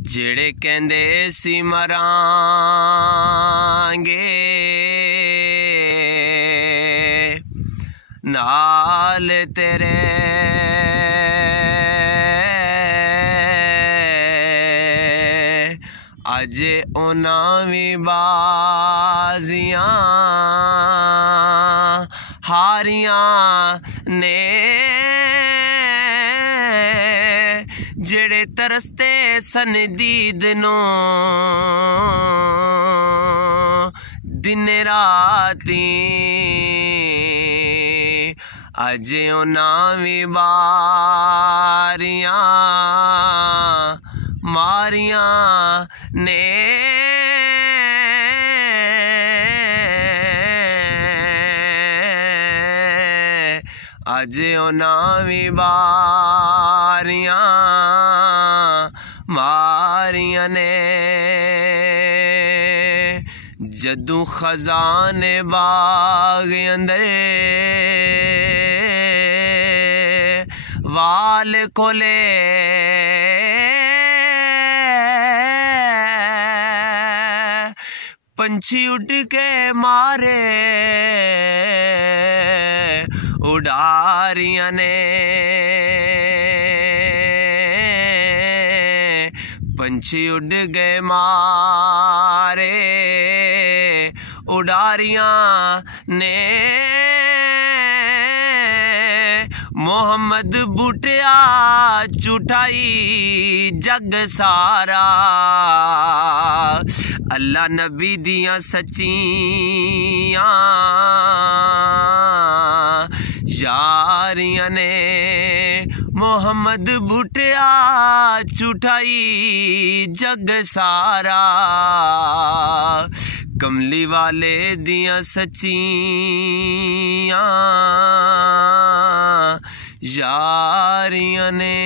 ਜਿਹੜੇ ਕਹਿੰਦੇ ਸੀ ਮਰਾਂਗੇ ਨਾਲ ਤੇਰੇ ਅੱਜ ਉਹਨਾਂ ਵੀ ਬਾਜ਼ੀਆਂ ਹਾਰੀਆਂ ਨੇ ਜਿਹੜੇ ਤਰਸਤੇ ਸਨ ਦੀਦ ਨੂੰ ਦਿਨ ਰਾਤੀ ਅੱਜ ਉਹਨਾਂ ਵੀ ਬਾਰੀਆਂ ਮਾਰੀਆਂ ਨੇ ਅੱਜ ਉਹਨਾਂ ਵੀ ਬਾਰੀਆਂ ਮਾਰੀਆਂ ਨੇ ਜਦੋਂ ਖਜ਼ਾਨੇ ਬਾਗ ਅੰਦਰ ਵਾਲ ਖੋਲੇ पंछी उड़ के मारे उड़ारियां ने पंछी उड़ गए मारे उड़ारियां ने मोहम्मद बूटिया चुठाई जग सारा अल्लाह नबी दियां सच्चियां यारियां ने मोहम्मद बूटिया चुठाई जग सारा कमली वाले दियां सच्चियां यारियां ने।